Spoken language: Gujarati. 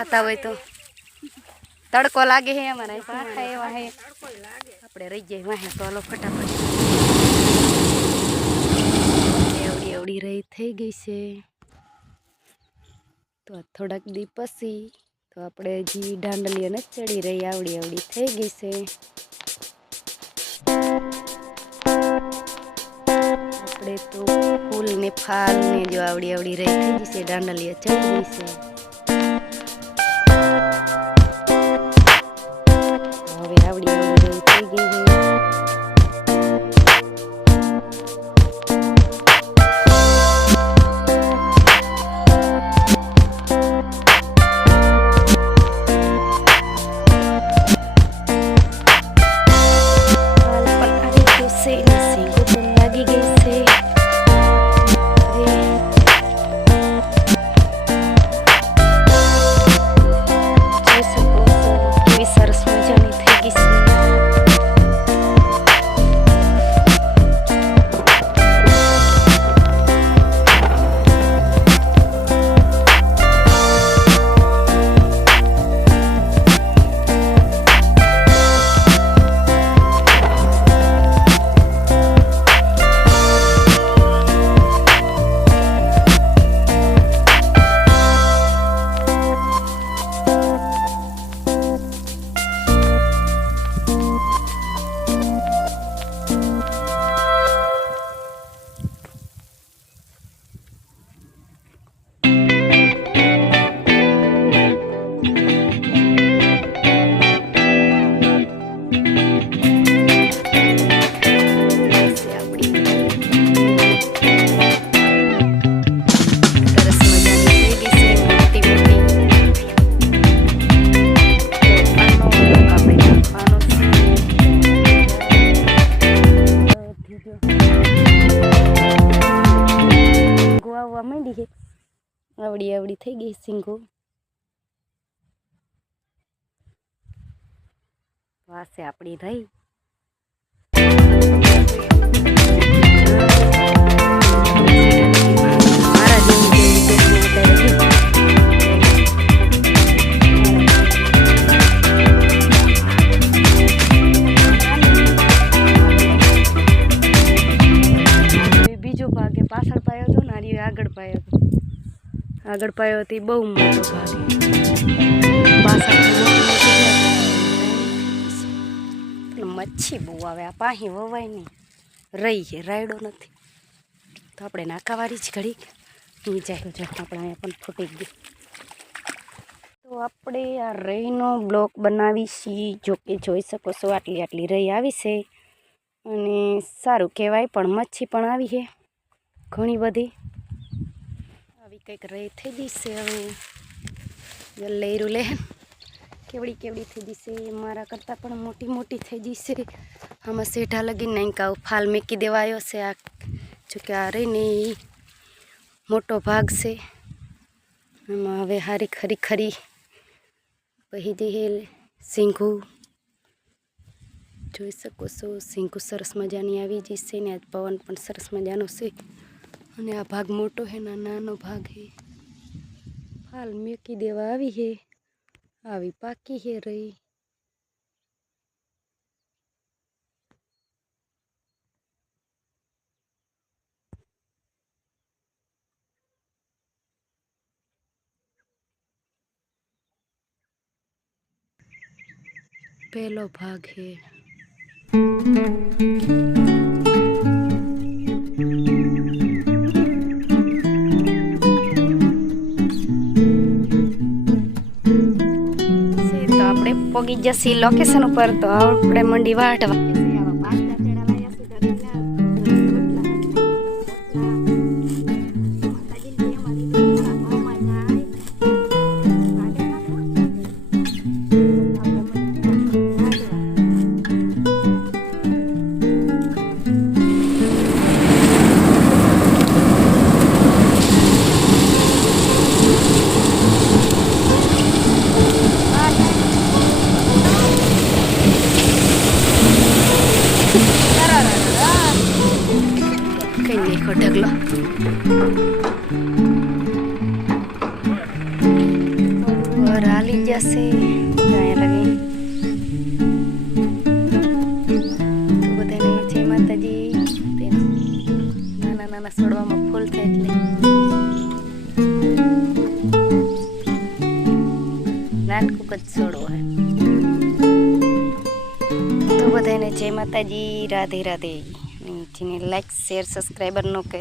ખાતા હોય તો તડકો લાગે હે અમારા પાખા એવા હે આપણે રહી જાય વાહે તો હાલો ફટાફટ એવડી એવડી રહી થઈ ગઈ છે તો થોડાક દી પછી તો આપણે હજી દાંડલીઓ ને ચડી રહી આવડી આવડી થઈ ગઈ છે આપણે તો ફૂલ ને ફાલ ને જો આવડી આવડી રહી થઈ ગઈ છે દાંડલીઓ ચડી ગઈ છે હવે આવડી આવડી રહી થઈ ગઈ છે આવડી આવડી થઈ ગઈ સિંગો વાસે આપણી રહી મારા બીજો ભાગે પાછળ પાયો હતો ને આગળ પાયો હતો આગળ પાયો હતી બહુ મોટો ભાગ મચ્છી બહુ આવે આ પાહી વવાય નહીં રહી છે રાયડો નથી તો આપણે નાકાવાળી જ ઘડીક જાય જો આપણે અહીંયા પણ ફૂટી ગઈ તો આપણે આ રહીનો બ્લોક બનાવી છીએ જો કે જોઈ શકો છો આટલી આટલી રહી આવી છે અને સારું કહેવાય પણ મચ્છી પણ આવી છે ઘણી બધી કંઈક રહી થઈ ગઈ છે હવે લેરું લે કેવડી કેવડી થઈ ગઈ છે મારા કરતાં પણ મોટી મોટી થઈ ગઈ છે આમાં સેઢા લગીને નહીં કાવ ફાલ મેકી દેવાયો છે આ જોકે આ રહીને મોટો ભાગ છે એમાં હવે હારી ખરી ખરી બહી દે સિંઘું જોઈ શકો છો સિંઘું સરસ મજાની આવી જઈ છે ને આજ પવન પણ સરસ મજાનો છે અને આ ભાગ મોટો હે નાનો ભાગ હે ફાલ મેકી દેવા આવી હે આવી પાકી હે રહી પહેલો ભાગ હે પોગી જશી લોકેશન ઉપર તો આપણે મંડી વાટવા ઢગલો ઉપર હાલી જશે અહીંયા લગી. તો બધાને જય માતાજી. નાના નાના છોડવામાં ફૂલ થાય એટલે નાનકું જ છોડવો હે. તો બધાને જય માતાજી, રાધે રાધે. જેને લાઈક શેર સબસ્ક્રાઈબર નો કહે